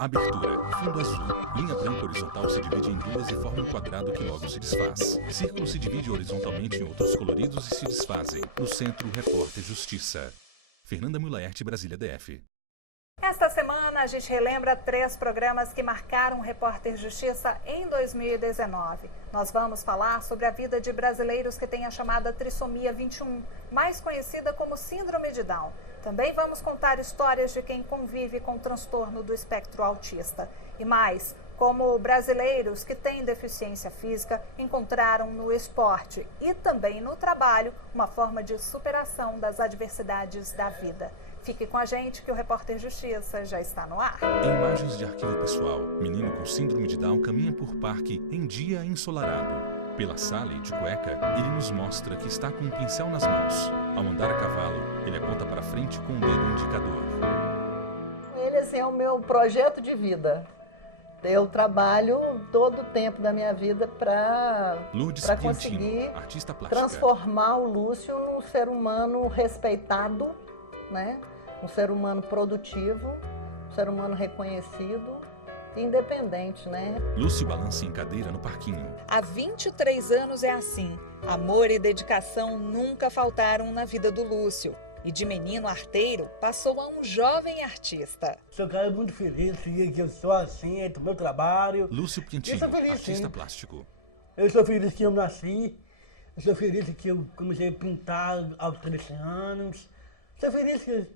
Abertura, fundo azul. Linha branca horizontal se divide em duas e forma um quadrado que logo se desfaz. Círculo se divide horizontalmente em outros coloridos e se desfazem. No centro, Repórter Justiça. Fernanda Mulaerte, Brasília, DF. Esta semana a gente relembra 3 programas que marcaram o Repórter Justiça em 2019. Nós vamos falar sobre a vida de brasileiros que têm a chamada trissomia 21, mais conhecida como síndrome de Down. Também vamos contar histórias de quem convive com o transtorno do espectro autista. E mais, como brasileiros que têm deficiência física encontraram no esporte e também no trabalho uma forma de superação das adversidades da vida. Fique com a gente que o Repórter Justiça já está no ar. Em imagens de arquivo pessoal, menino com síndrome de Down caminha por parque em dia ensolarado. Pela sala e de cueca, ele nos mostra que está com um pincel nas mãos. Ao andar a cavalo, ele aponta para frente com o dedo indicador. Ele assim, é o meu projeto de vida. Eu trabalho todo o tempo da minha vida para conseguir artista plástica, transformar o Lúcio num ser humano respeitado, né? Um ser humano produtivo, um ser humano reconhecido e independente, né? Lúcio balança em cadeira no parquinho. Há 23 anos é assim. Amor e dedicação nunca faltaram na vida do Lúcio. E de menino arteiro, passou a um jovem artista. Sou cara muito feliz que eu sou assim, do meu trabalho. Lúcio Piantino, feliz, artista sim. Plástico. Eu sou feliz que eu nasci. Eu sou feliz que eu comecei a pintar aos 13 anos. Sou feliz sim.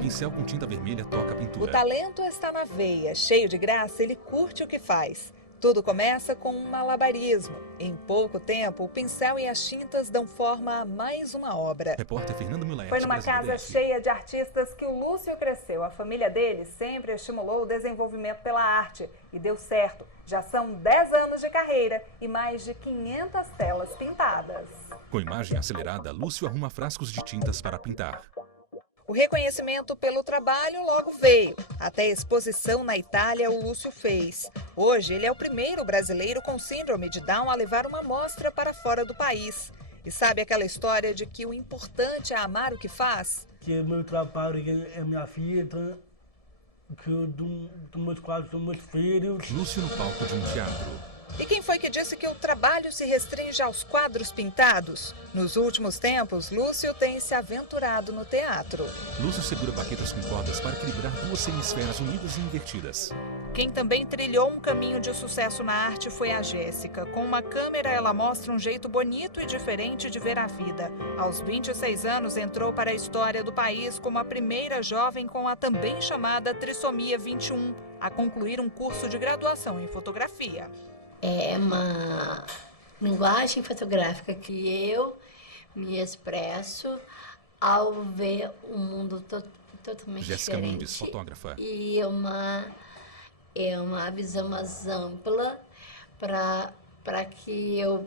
Pincel com tinta vermelha toca a pintura. O talento está na veia, cheio de graça, ele curte o que faz. Tudo começa com um malabarismo. Em pouco tempo, o pincel e as tintas dão forma a mais uma obra. Repórter Fernanda Mulaerte. Foi numa casa cheia de artistas que o Lúcio cresceu. A família dele sempre estimulou o desenvolvimento pela arte. E deu certo. Já são 10 anos de carreira e mais de 500 telas pintadas. Com imagem acelerada, Lúcio arruma frascos de tintas para pintar. O reconhecimento pelo trabalho logo veio. Até exposição na Itália o Lúcio fez. Hoje ele é o primeiro brasileiro com síndrome de Down a levar uma mostra para fora do país. E sabe aquela história de que o importante é amar o que faz? Que meu trabalho é minha vida, que eu dou meus quadros são meus filhos. Lúcio no palco de um teatro. E quem foi que disse que o trabalho se restringe aos quadros pintados? Nos últimos tempos, Lúcio tem se aventurado no teatro. Lúcio segura baquetas com cordas para equilibrar duas semisferas unidas e invertidas. Quem também trilhou um caminho de sucesso na arte foi a Jéssica. Com uma câmera, ela mostra um jeito bonito e diferente de ver a vida. Aos 26 anos, entrou para a história do país como a primeira jovem com a também chamada trissomia 21 a concluir um curso de graduação em fotografia. É uma linguagem fotográfica que eu me expresso ao ver um mundo totalmente Jéssica diferente. Mendes, fotógrafa. E é uma visão mais ampla para que eu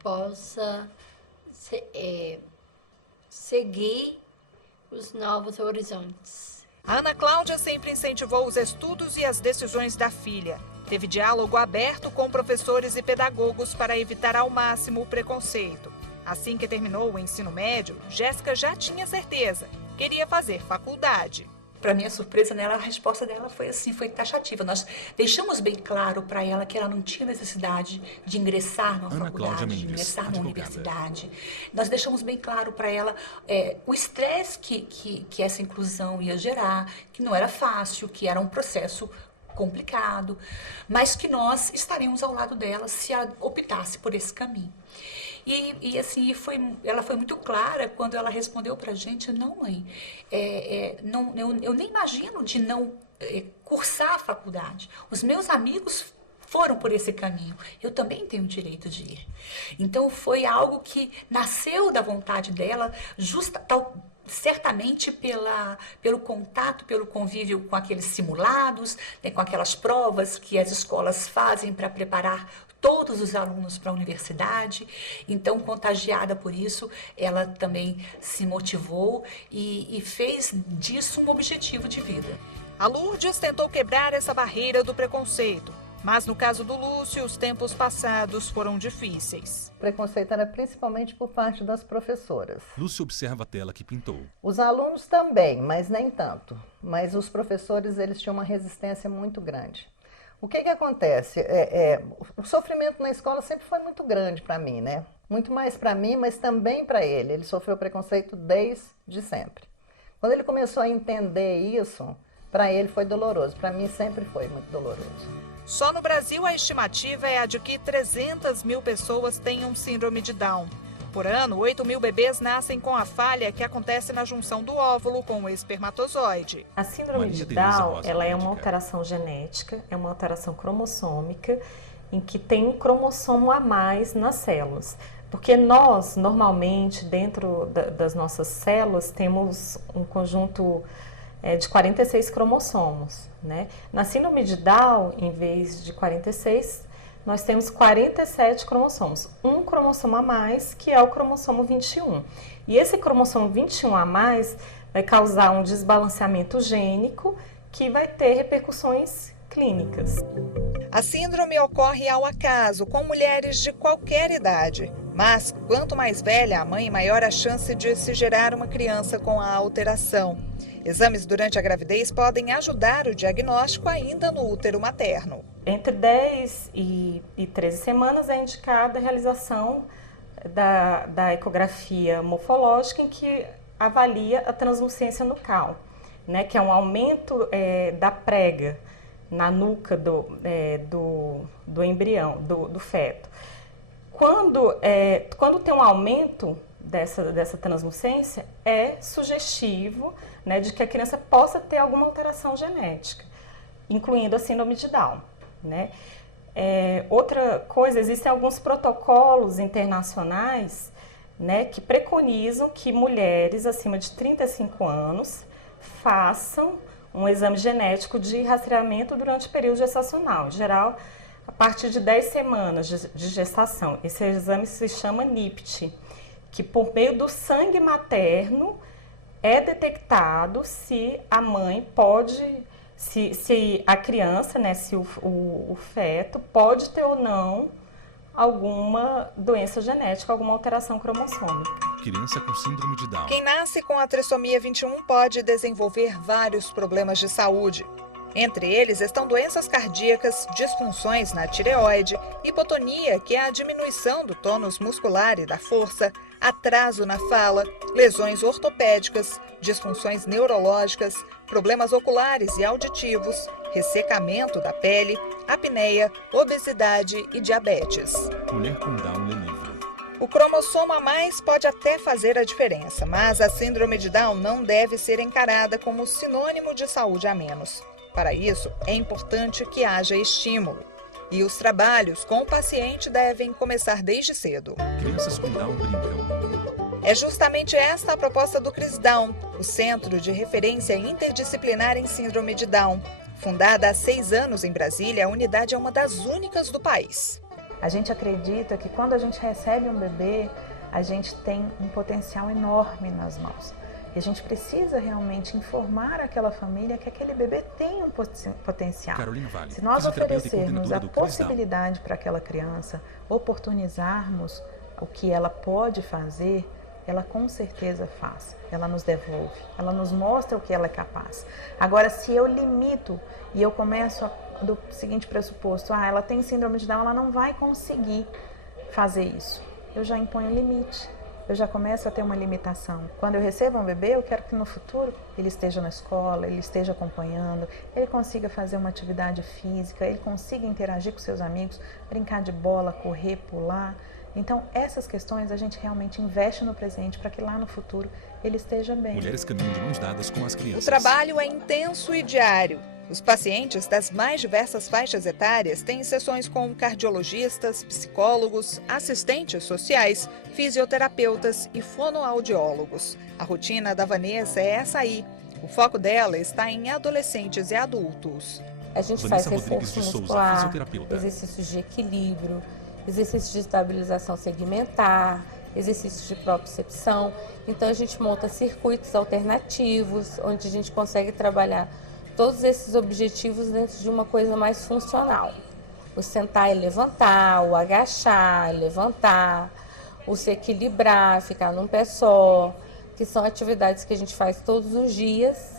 possa seguir os novos horizontes. A Ana Cláudia sempre incentivou os estudos e as decisões da filha. Teve diálogo aberto com professores e pedagogos para evitar ao máximo o preconceito. Assim que terminou o ensino médio, Jéssica já tinha certeza, queria fazer faculdade. Para minha surpresa, a resposta dela foi assim, foi taxativa. Nós deixamos bem claro para ela que ela não tinha necessidade de ingressar na faculdade, de ingressar na universidade. Nós deixamos bem claro para ela o estresse que essa inclusão ia gerar, que não era fácil, que era um processo complicado, mas que nós estaríamos ao lado dela se ela optasse por esse caminho. E assim, ela foi muito clara quando ela respondeu para a gente: não, mãe, eu nem imagino de não cursar a faculdade. Os meus amigos foram por esse caminho, eu também tenho o direito de ir. Então foi algo que nasceu da vontade dela, certamente pelo contato, pelo convívio com aqueles simulados, né, com aquelas provas que as escolas fazem para preparar todos os alunos para a universidade. Então, contagiada por isso, ela também se motivou e fez disso um objetivo de vida. A Lourdes tentou quebrar essa barreira do preconceito. Mas no caso do Lúcio, os tempos passados foram difíceis. O preconceito era principalmente por parte das professoras. Lúcio observa a tela que pintou. Os alunos também, mas nem tanto. Mas os professores, eles tinham uma resistência muito grande. O que acontece? O sofrimento na escola sempre foi muito grande para mim, né? Muito mais para mim, mas também para ele. Ele sofreu preconceito desde sempre. Quando ele começou a entender isso, para ele foi doloroso. Para mim sempre foi muito doloroso. Só no Brasil, a estimativa é a de que 300 mil pessoas tenham síndrome de Down. Por ano, 8 mil bebês nascem com a falha que acontece na junção do óvulo com o espermatozoide. A síndrome de Down, ela é uma alteração genética, é uma alteração cromossômica, em que tem um cromossomo a mais nas células. Porque nós, normalmente, dentro das nossas células, temos um conjunto de 46 cromossomos, né? Na síndrome de Down, em vez de 46, nós temos 47 cromossomos. Um cromossomo a mais, que é o cromossomo 21. E esse cromossomo 21 a mais vai causar um desbalanceamento gênico que vai ter repercussões clínicas. A síndrome ocorre ao acaso, com mulheres de qualquer idade. Mas, quanto mais velha a mãe, maior a chance de se gerar uma criança com a alteração. Exames durante a gravidez podem ajudar o diagnóstico ainda no útero materno. Entre 10 e 13 semanas é indicada a realização da ecografia morfológica, em que avalia a translucência nucal, né, que é um aumento da prega na nuca do embrião, do feto. Quando tem um aumento dessa translucência, é sugestivo, né, de que a criança possa ter alguma alteração genética, incluindo a síndrome de Down, né? Outra coisa, existem alguns protocolos internacionais, né, que preconizam que mulheres acima de 35 anos façam um exame genético de rastreamento durante o período gestacional, em geral, a partir de 10 semanas de gestação. Esse exame se chama NIPT, que por meio do sangue materno é detectado se a mãe pode, se a criança, né, se o feto pode ter ou não alguma doença genética, alguma alteração cromossômica. Criança com síndrome de Down. Quem nasce com a trissomia 21 pode desenvolver vários problemas de saúde. Entre eles estão doenças cardíacas, disfunções na tireoide, hipotonia, que é a diminuição do tônus muscular e da força, atraso na fala, lesões ortopédicas, disfunções neurológicas, problemas oculares e auditivos, ressecamento da pele, apneia, obesidade e diabetes. Mulher com Down lê livro. O cromossomo a mais pode até fazer a diferença, mas a síndrome de Down não deve ser encarada como sinônimo de saúde a menos. Para isso, é importante que haja estímulo. E os trabalhos com o paciente devem começar desde cedo. Crianças com Down brincam. É justamente esta a proposta do CRIS Down, o Centro de Referência Interdisciplinar em Síndrome de Down. Fundada há 6 anos em Brasília, a unidade é uma das únicas do país. A gente acredita que quando a gente recebe um bebê, a gente tem um potencial enorme nas mãos. E a gente precisa realmente informar aquela família que aquele bebê tem um potencial. Carolina Vale, se nós oferecermos a possibilidade para aquela criança, oportunizarmos o que ela pode fazer, ela com certeza faz. Ela nos devolve, ela nos mostra o que ela é capaz. Agora, se eu limito e eu começo do seguinte pressuposto, ela tem síndrome de Down, ela não vai conseguir fazer isso. Eu já imponho limite. Eu já começo a ter uma limitação. Quando eu recebo um bebê, eu quero que no futuro ele esteja na escola, ele esteja acompanhando, ele consiga fazer uma atividade física, ele consiga interagir com seus amigos, brincar de bola, correr, pular. Então, essas questões a gente realmente investe no presente para que lá no futuro ele esteja bem. Mulheres caminham de mãos dadas com as crianças. O trabalho é intenso e diário. Os pacientes das mais diversas faixas etárias têm sessões com cardiologistas, psicólogos, assistentes sociais, fisioterapeutas e fonoaudiólogos. A rotina da Vanessa é essa aí. O foco dela está em adolescentes e adultos. A gente Vanessa faz Rodrigues reforço de Souza, muscular, fisioterapeuta. exercícios de equilíbrio, exercícios de estabilização segmentar, exercícios de propriocepção. Então a gente monta circuitos alternativos, onde a gente consegue trabalhar todos esses objetivos dentro de uma coisa mais funcional. O sentar e levantar, o agachar e levantar, o se equilibrar, ficar num pé só, que são atividades que a gente faz todos os dias,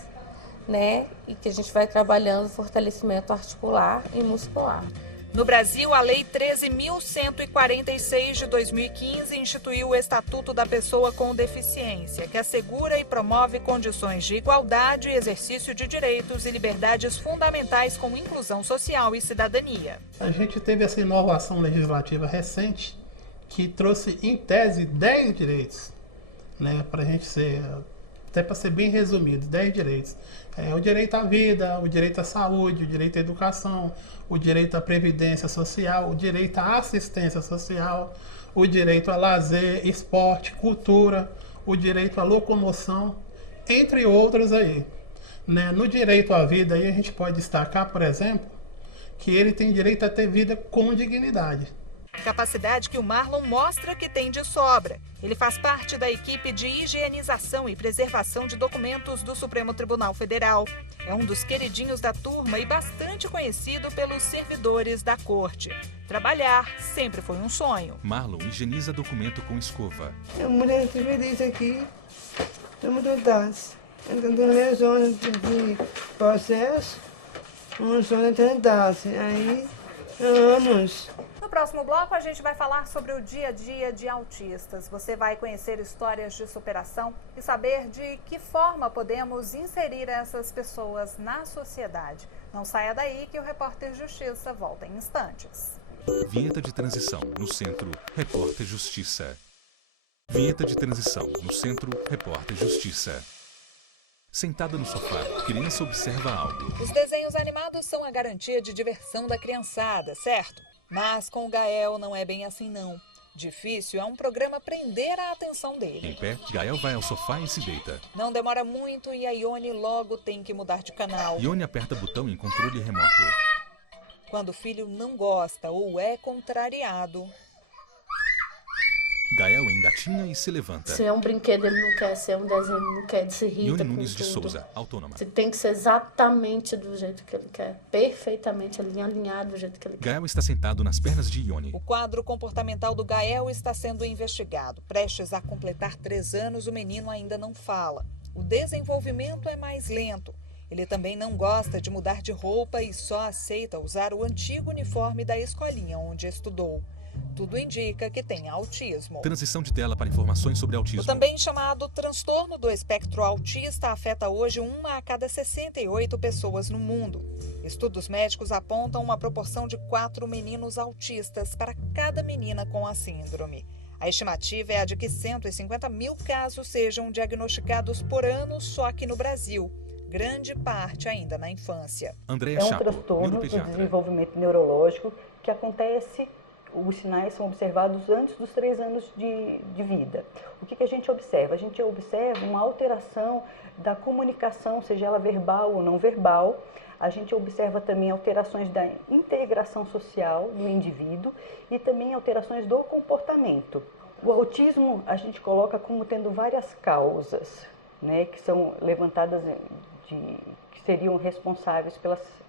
né? E que a gente vai trabalhando o fortalecimento articular e muscular. No Brasil, a Lei 13.146 de 2015 instituiu o Estatuto da Pessoa com Deficiência, que assegura e promove condições de igualdade e exercício de direitos e liberdades fundamentais com inclusão social e cidadania. A gente teve essa inovação legislativa recente que trouxe, em tese, 10 direitos, né, para a gente ser, até para ser bem resumido, 10 direitos. O direito à vida, o direito à saúde, o direito à educação, o direito à previdência social, o direito à assistência social, o direito a lazer, esporte, cultura, o direito à locomoção, entre outros aí. Né? No direito à vida, aí a gente pode destacar, por exemplo, que ele tem direito a ter vida com dignidade. Capacidade que o Marlon mostra que tem de sobra. Ele faz parte da equipe de higienização e preservação de documentos do Supremo Tribunal Federal. É um dos queridinhos da turma e bastante conhecido pelos servidores da corte. Trabalhar sempre foi um sonho. Marlon higieniza documento com escova. A mulher está feliz aqui, estamos todas. Tentando ler zona de processo, uma zona de tendasse. Aí, anos. No próximo bloco, a gente vai falar sobre o dia a dia de autistas. Você vai conhecer histórias de superação e saber de que forma podemos inserir essas pessoas na sociedade. Não saia daí que o Repórter Justiça volta em instantes. Vinheta de transição no Centro, Repórter Justiça. Vinheta de transição no Centro, Repórter Justiça. Sentada no sofá, criança observa algo. Os desenhos animados são a garantia de diversão da criançada, certo? Mas com o Gael não é bem assim não. Difícil é um programa prender a atenção dele. Em pé, Gael vai ao sofá e se deita. Não demora muito e a Ione logo tem que mudar de canal. Ione aperta botão em controle remoto. Quando o filho não gosta ou é contrariado, Gael engatinha e se levanta. Se é um brinquedo, ele não quer. Se é um desenho, ele não quer. Se irrita. Ione Nunes de Souza, autônoma. Você tem que ser exatamente do jeito que ele quer. Perfeitamente alinhado do jeito que ele quer. Gael está sentado nas pernas de Ione. O quadro comportamental do Gael está sendo investigado. Prestes a completar 3 anos, o menino ainda não fala. O desenvolvimento é mais lento. Ele também não gosta de mudar de roupa e só aceita usar o antigo uniforme da escolinha onde estudou. Tudo indica que tem autismo. Transição de tela para informações sobre autismo. O também chamado transtorno do espectro autista afeta hoje 1 a cada 68 pessoas no mundo. Estudos médicos apontam uma proporção de 4 meninos autistas para cada menina com a síndrome. A estimativa é a de que 150 mil casos sejam diagnosticados por ano só aqui no Brasil. Grande parte ainda na infância. Andréa Chapo, transtorno do desenvolvimento neurológico que acontece. Os sinais são observados antes dos 3 anos de vida. O que a gente observa? A gente observa uma alteração da comunicação, seja ela verbal ou não verbal. A gente observa também alterações da integração social do indivíduo e também alterações do comportamento. O autismo a gente coloca como tendo várias causas, né, que são levantadas, que seriam responsáveis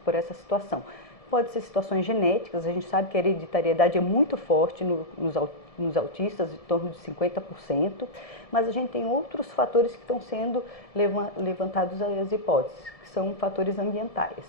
por essa situação. Pode ser situações genéticas, a gente sabe que a hereditariedade é muito forte nos autistas, em torno de 50%, mas a gente tem outros fatores que estão sendo levantados as hipóteses, que são fatores ambientais.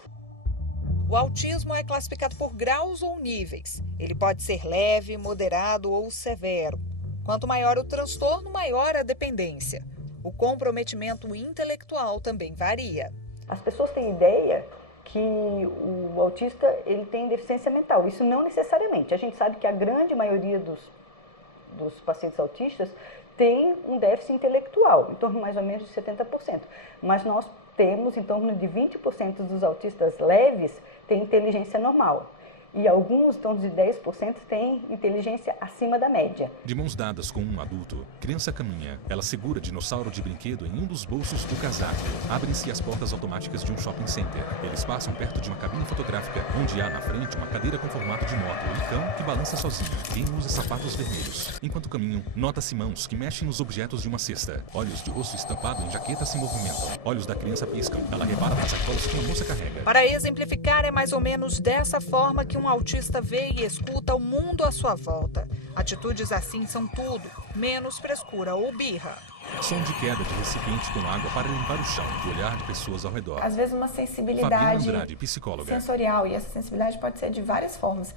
O autismo é classificado por graus ou níveis. Ele pode ser leve, moderado ou severo. Quanto maior o transtorno, maior a dependência. O comprometimento intelectual também varia. As pessoas têm ideia que o autista ele tem deficiência mental. Isso não necessariamente. A gente sabe que a grande maioria dos pacientes autistas tem um déficit intelectual, em torno mais ou menos de 70%. Mas nós temos em torno de 20% dos autistas leves têm inteligência normal. E alguns, em torno de 10%, têm inteligência acima da média. De mãos dadas com um adulto, criança caminha. Ela segura dinossauro de brinquedo em um dos bolsos do casaco. Abrem-se as portas automáticas de um shopping center. Eles passam perto de uma cabine fotográfica, onde há na frente uma cadeira com formato de moto e cão que balança sozinho. Quem usa sapatos vermelhos. Enquanto caminham, nota-se mãos que mexem nos objetos de uma cesta. Olhos de rosto estampado em jaqueta se movimentam. Olhos da criança piscam. Ela repara nas sacolas que uma moça carrega. Para exemplificar, é mais ou menos dessa forma que um autista vê e escuta o mundo à sua volta. Atitudes assim são tudo, menos frescura ou birra. Som de queda de recipiente com água para limpar o chão e olhar de pessoas ao redor. Às vezes uma sensibilidade Andrade, psicóloga. Sensorial, e essa sensibilidade pode ser de várias formas.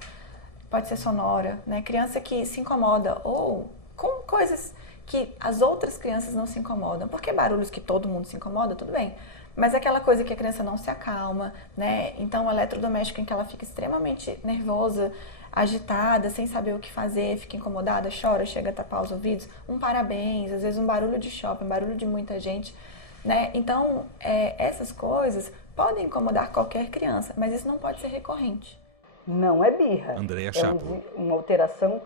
Pode ser sonora, né? Criança que se incomoda ou com coisas que as outras crianças não se incomodam. Porque barulhos que todo mundo se incomoda, tudo bem. Mas é aquela coisa que a criança não se acalma, né? Então, o eletrodoméstico em que ela fica extremamente nervosa, agitada, sem saber o que fazer, fica incomodada, chora, chega a tapar os ouvidos. Um parabéns, às vezes um barulho de shopping, um barulho de muita gente, né? Então, essas coisas podem incomodar qualquer criança, mas isso não pode ser recorrente. Não é birra. Andréa Chapo. Uma alteração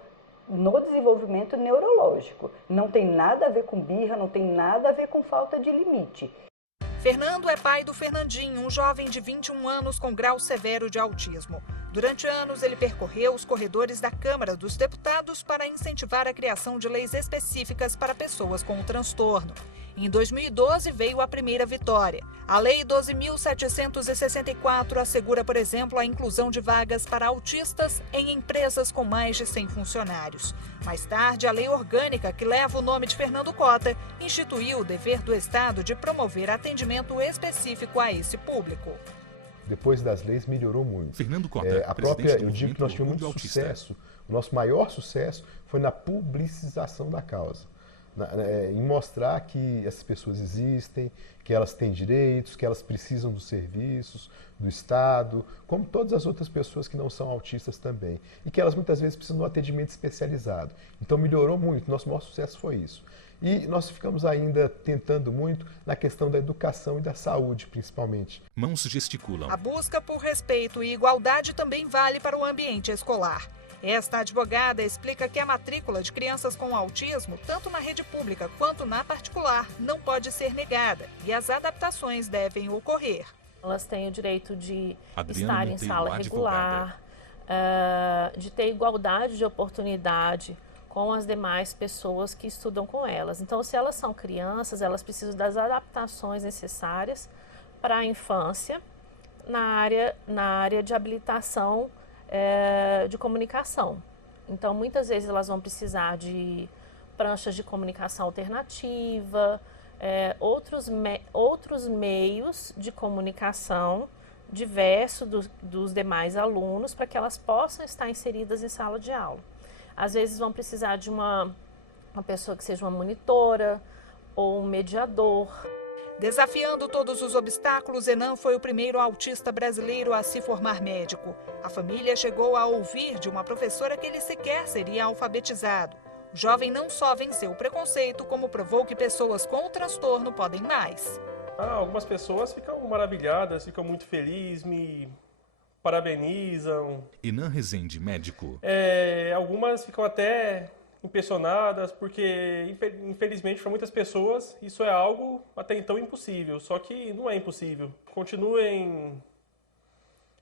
no desenvolvimento neurológico. Não tem nada a ver com birra, não tem nada a ver com falta de limite. Fernando é pai do Fernandinho, um jovem de 21 anos com grau severo de autismo. Durante anos, ele percorreu os corredores da Câmara dos Deputados para incentivar a criação de leis específicas para pessoas com o transtorno. Em 2012, veio a primeira vitória. A Lei 12.764 assegura, por exemplo, a inclusão de vagas para autistas em empresas com mais de 100 funcionários. Mais tarde, a Lei Orgânica, que leva o nome de Fernando Cota, instituiu o dever do Estado de promover atendimento específico a esse público. Depois das leis, melhorou muito. Fernando Cota, eu digo que nós tivemos muito sucesso. O nosso maior sucesso foi na publicização da causa. Em mostrar que essas pessoas existem, que elas têm direitos, que elas precisam dos serviços do Estado, como todas as outras pessoas que não são autistas também. E que elas muitas vezes precisam de um atendimento especializado. Então melhorou muito, nosso maior sucesso foi isso. E nós ficamos ainda tentando muito na questão da educação e da saúde, principalmente. Mãos gesticulam. A busca por respeito e igualdade também vale para o ambiente escolar. Esta advogada explica que a matrícula de crianças com autismo, tanto na rede pública quanto na particular, não pode ser negada e as adaptações devem ocorrer. Elas têm o direito de Adriana estar em sala regular, de ter igualdade de oportunidade com as demais pessoas que estudam com elas. Então, se elas são crianças, elas precisam das adaptações necessárias para a infância na área de habilitação de comunicação. Então, muitas vezes elas vão precisar de pranchas de comunicação alternativa, outros meios de comunicação diversos dos demais alunos para que elas possam estar inseridas em sala de aula. Às vezes vão precisar de uma pessoa que seja uma monitora ou um mediador. Desafiando todos os obstáculos, Enan foi o primeiro autista brasileiro a se formar médico. A família chegou a ouvir de uma professora que ele sequer seria alfabetizado. O jovem não só venceu o preconceito, como provou que pessoas com o transtorno podem mais. Algumas pessoas ficam maravilhadas, ficam muito felizes, me parabenizam. Enan Rezende, médico. Algumas ficam até impressionadas, porque infelizmente para muitas pessoas isso é algo até então impossível, só que não é impossível. Continuem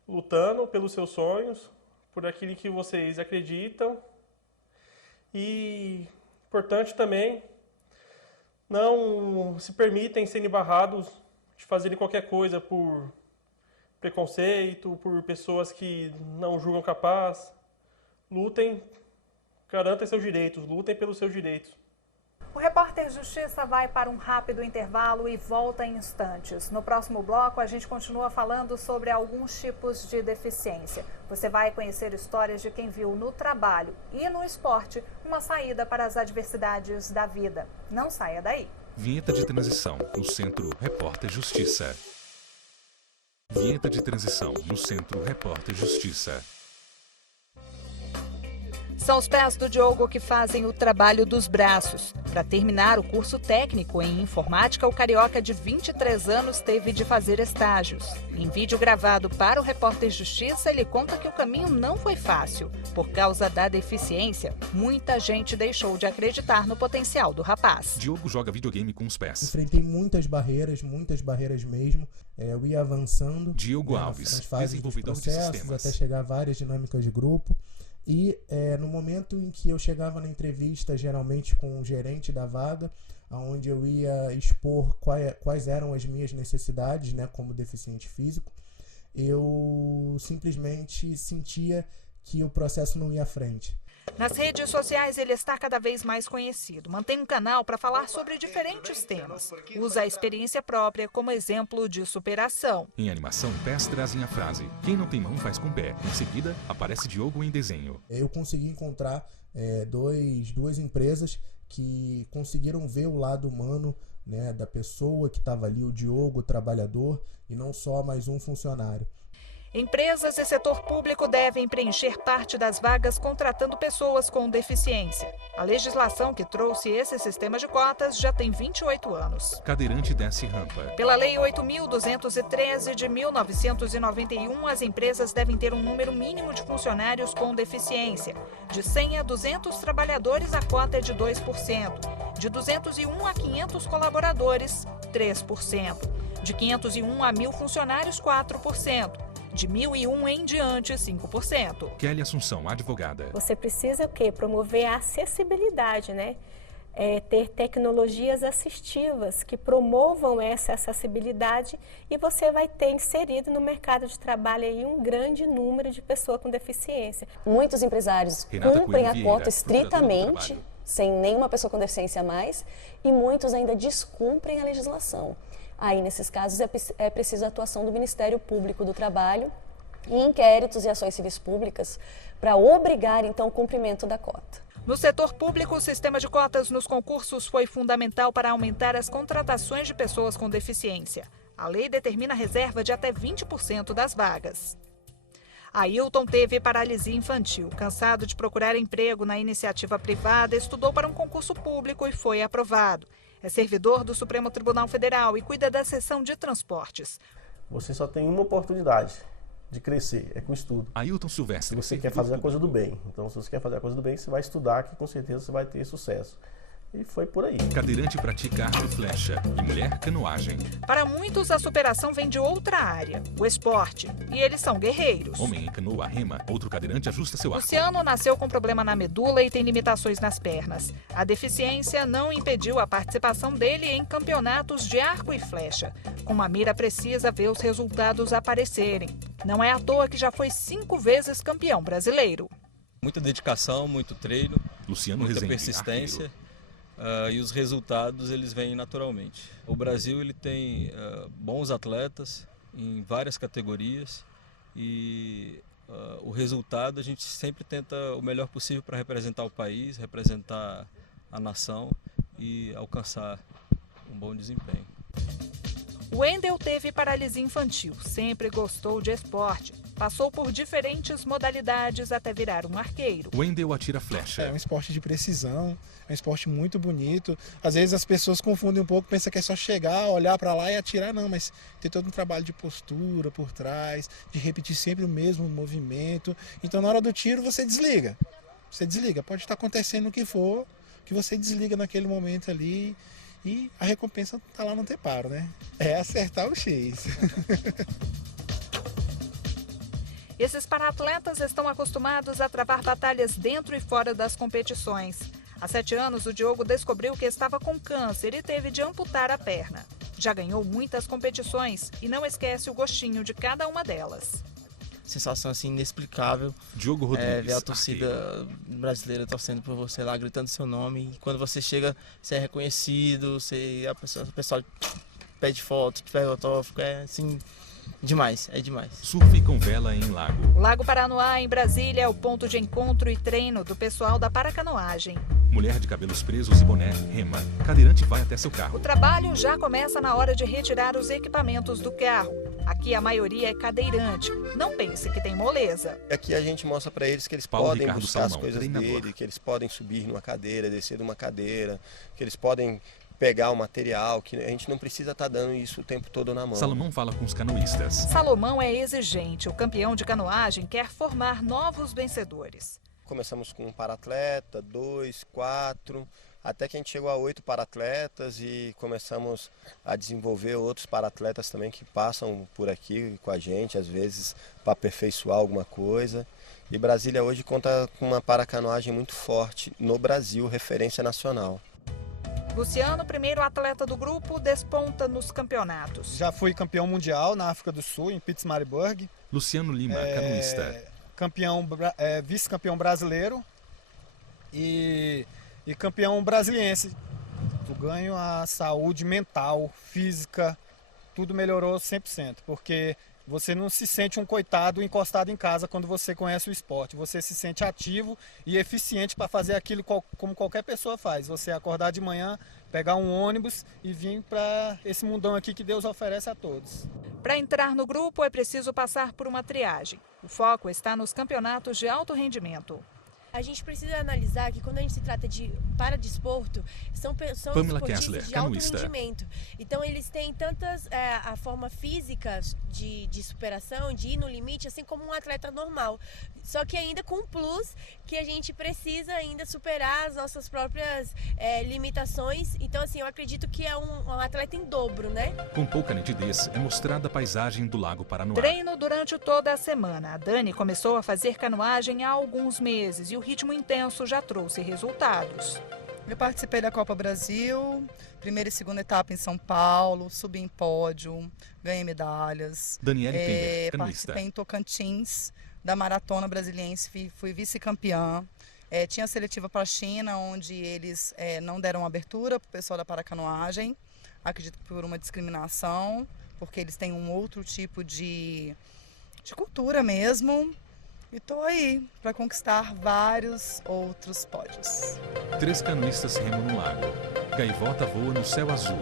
lutando pelos seus sonhos, por aquilo que vocês acreditam e, importante também, não se permitem serem barrados de fazerem qualquer coisa por preconceito, por pessoas que não julgam capaz. Lutem, garantem seus direitos, lutem pelos seus direitos. O Repórter Justiça vai para um rápido intervalo e volta em instantes. No próximo bloco, a gente continua falando sobre alguns tipos de deficiência. Você vai conhecer histórias de quem viu no trabalho e no esporte uma saída para as adversidades da vida. Não saia daí. Vinheta de transição no Centro Repórter Justiça. Vinheta de transição no Centro Repórter Justiça. São os pés do Diogo que fazem o trabalho dos braços. Para terminar o curso técnico em informática, o carioca de 23 anos teve de fazer estágios. Em vídeo gravado para o Repórter Justiça, ele conta que o caminho não foi fácil. Por causa da deficiência, muita gente deixou de acreditar no potencial do rapaz. Diogo joga videogame com os pés. Enfrentei muitas barreiras mesmo. Eu ia avançando. Diogo Alves, nas fases desenvolvedor dos processos, de sistemas. até chegar a várias dinâmicas de grupo. E no momento em que eu chegava na entrevista, geralmente com o gerente da vaga, onde eu ia expor quais eram as minhas necessidades, né, como deficiente físico, eu simplesmente sentia que o processo não ia à frente. Nas redes sociais ele está cada vez mais conhecido. Mantém um canal para falar sobre diferentes temas. Usa a experiência própria como exemplo de superação. Em animação, pés trazem a frase: quem não tem mão faz com o pé. Em seguida, aparece Diogo em desenho. Eu consegui encontrar duas empresas que conseguiram ver o lado humano, né, da pessoa que estava ali, o Diogo, o trabalhador, e não só mais um funcionário. Empresas e setor público devem preencher parte das vagas contratando pessoas com deficiência. A legislação que trouxe esse sistema de cotas já tem 28 anos. Cadeirante desce rampa. Pela Lei 8.213 de 1991, as empresas devem ter um número mínimo de funcionários com deficiência. De 100 a 200 trabalhadores, a cota é de 2%. De 201 a 500 colaboradores, 3%. De 501 a 1.000 funcionários, 4%. De 1.001 em diante, 5%. Kelly Assunção, advogada. Você precisa o quê? Promover a acessibilidade, né? Ter tecnologias assistivas que promovam essa acessibilidade e você vai ter inserido no mercado de trabalho aí um grande número de pessoas com deficiência. Muitos empresários cumprem a cota estritamente, sem nenhuma pessoa com deficiência a mais, e muitos ainda descumprem a legislação. Aí, nesses casos, é preciso a atuação do Ministério Público do Trabalho e inquéritos e ações civis públicas para obrigar, então, o cumprimento da cota. No setor público, o sistema de cotas nos concursos foi fundamental para aumentar as contratações de pessoas com deficiência. A lei determina a reserva de até 20% das vagas. Ailton teve paralisia infantil. Cansado de procurar emprego na iniciativa privada, estudou para um concurso público e foi aprovado. É servidor do Supremo Tribunal Federal e cuida da seção de transportes. Você só tem uma oportunidade de crescer, é com estudo. Ailton Silvestre. Se você quer fazer a coisa do bem. Então, se você quer fazer a coisa do bem, você vai estudar, que com certeza você vai ter sucesso. E foi por aí. Cadeirante pratica arco e flecha e mulher canoagem. Para muitos, a superação vem de outra área, o esporte. E eles são guerreiros. Homem em canoa rema, outro cadeirante ajusta seu arco. Luciano nasceu com problema na medula e tem limitações nas pernas. A deficiência não impediu a participação dele em campeonatos de arco e flecha. Com uma mira precisa, vê os resultados aparecerem. Não é à toa que já foi 5 vezes campeão brasileiro. Muita dedicação, muito treino, Luciano muita persistência. E os resultados eles vêm naturalmente. O Brasil ele tem bons atletas em várias categorias e o resultado a gente sempre tenta o melhor possível para representar o país, representar a nação e alcançar um bom desempenho. Wendel teve paralisia infantil, sempre gostou de esporte. Passou por diferentes modalidades até virar um arqueiro. Wendel atira flecha. É um esporte de precisão, é um esporte muito bonito. Às vezes as pessoas confundem um pouco, pensam que é só chegar, olhar para lá e atirar. Não, mas tem todo um trabalho de postura por trás, de repetir sempre o mesmo movimento. Então na hora do tiro você desliga. Você desliga, pode estar acontecendo o que for, que você desliga naquele momento ali. E a recompensa está lá no Teparo, né? É acertar o X. Esses para-atletas estão acostumados a travar batalhas dentro e fora das competições. Há 7 anos, o Diogo descobriu que estava com câncer e teve de amputar a perna. Já ganhou muitas competições e não esquece o gostinho de cada uma delas. Sensação assim inexplicável. Diogo Rodrigues, ver a torcida brasileira torcendo por você lá, gritando seu nome. E quando você chega, você é reconhecido, o pessoal pede foto, te pede autógrafo, é assim, demais, é demais. Surf com vela em lago. O Lago Paranoá, em Brasília, é o ponto de encontro e treino do pessoal da paracanoagem. Mulher de cabelos presos e boné rema. Cadeirante vai até seu carro. O trabalho já começa na hora de retirar os equipamentos do carro. Aqui a maioria é cadeirante. Não pense que tem moleza. Aqui a gente mostra para eles que eles podem buscar as coisas dele, que eles podem subir numa cadeira, descer de uma cadeira, que eles podem pegar o material, que a gente não precisa estar dando isso o tempo todo na mão. Salomão fala com os canoístas. Salomão é exigente. O campeão de canoagem quer formar novos vencedores. Começamos com um para-atleta, 2, 4, até que a gente chegou a 8 para-atletas e começamos a desenvolver outros para-atletas também que passam por aqui com a gente, às vezes para aperfeiçoar alguma coisa. E Brasília hoje conta com uma paracanoagem muito forte no Brasil, referência nacional. Luciano, primeiro atleta do grupo, desponta nos campeonatos. Já fui campeão mundial na África do Sul, em Pietermaritzburg. Luciano Lima, canoísta. Vice-campeão brasileiro e campeão brasiliense. Eu ganho a saúde mental, física, tudo melhorou 100%, porque você não se sente um coitado encostado em casa quando você conhece o esporte. Você se sente ativo e eficiente para fazer aquilo como qualquer pessoa faz. Você acordar de manhã, pegar um ônibus e vir para esse mundão aqui que Deus oferece a todos. Para entrar no grupo é preciso passar por uma triagem. O foco está nos campeonatos de alto rendimento. A gente precisa analisar que quando a gente se trata de paradesporto, são esportistas de alto rendimento. Então eles têm tantas a forma física de superação, de ir no limite, assim como um atleta normal. Só que ainda com um plus que a gente precisa ainda superar as nossas próprias limitações. Então assim, eu acredito que é um atleta em dobro, né? Com pouca nitidez, é mostrada a paisagem do Lago Paranoá. Treino durante toda a semana. A Dani começou a fazer canoagem há alguns meses e o ritmo intenso já trouxe resultados. Eu participei da Copa Brasil, primeira e segunda etapa em São Paulo, subi em pódio, ganhei medalhas. Daniele Pender, canoísta. Participei em Tocantins, da Maratona Brasiliense, fui vice-campeã. Tinha seletiva para a China, onde eles não deram abertura para o pessoal da paracanoagem, acredito que por uma discriminação, porque eles têm um outro tipo de cultura mesmo. E estou aí para conquistar vários outros pódios. 3 canoístas remam no lago. Gaivota voa no céu azul.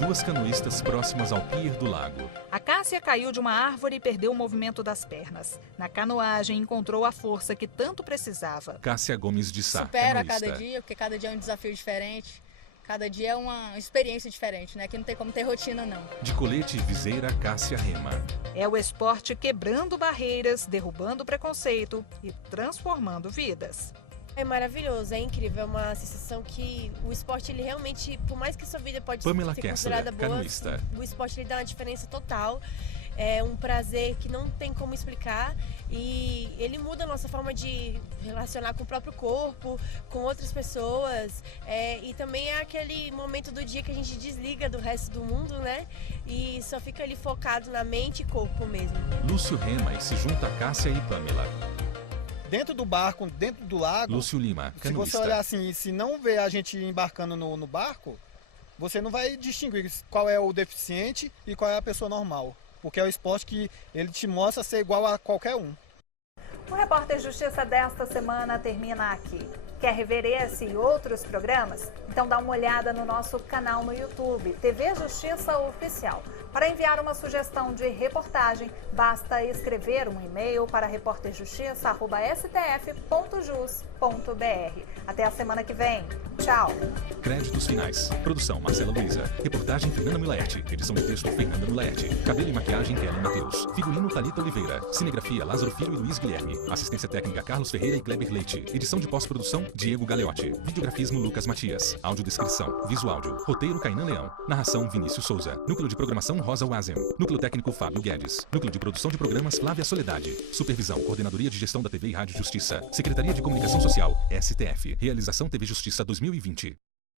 2 canoístas próximas ao pier do lago. A Cássia caiu de uma árvore e perdeu o movimento das pernas. Na canoagem encontrou a força que tanto precisava. Cássia Gomes de Sá, supera cada dia, porque cada dia é um desafio diferente. Cada dia é uma experiência diferente, né? Aqui não tem como ter rotina, não. De colete e viseira, Cássia rema. É o esporte quebrando barreiras, derrubando preconceito e transformando vidas. É maravilhoso, é incrível, é uma sensação que o esporte, ele realmente, por mais que sua vida pode ser considerada boa, canoísta. O esporte ele dá uma diferença total. É um prazer que não tem como explicar e ele muda a nossa forma de relacionar com o próprio corpo, com outras pessoas, e também é aquele momento do dia que a gente desliga do resto do mundo, né? E só fica ali focado na mente e corpo mesmo. Lúcio rema e se junta a Cássia e Pamela. Dentro do barco, dentro do lago, Lúcio Lima, canoísta. Se você olhar assim, se não ver a gente embarcando no barco, você não vai distinguir qual é o deficiente e qual é a pessoa normal. Porque é o esporte que ele te mostra ser igual a qualquer um. O Repórter Justiça desta semana termina aqui. Quer rever esse e outros programas? Então dá uma olhada no nosso canal no YouTube, TV Justiça Oficial. Para enviar uma sugestão de reportagem, basta escrever um e-mail para reporterjustiça@stf.jus.br. Até a semana que vem. Tchau. Créditos finais. Produção Marcela Luiza. Reportagem Fernanda Milaerte. Edição de texto Fernanda Milaerte. Cabelo e maquiagem Kelly Matheus. Figurino Thalita Oliveira. Cinegrafia Lázaro Filho e Luiz Guilherme. Assistência técnica Carlos Ferreira e Kleber Leite. Edição de pós-produção Diego Galeotti. Videografismo Lucas Matias. Audiodescrição Visuáudio. Roteiro Kainan Leão. Narração Vinícius Souza. Núcleo de programação Rosa Wazem. Núcleo técnico Fábio Guedes. Núcleo de produção de programas Flávia Soledade. Supervisão Coordenadoria de Gestão da TV e Rádio Justiça. Secretaria de Comunicação Social STF. Realização TV Justiça 2020.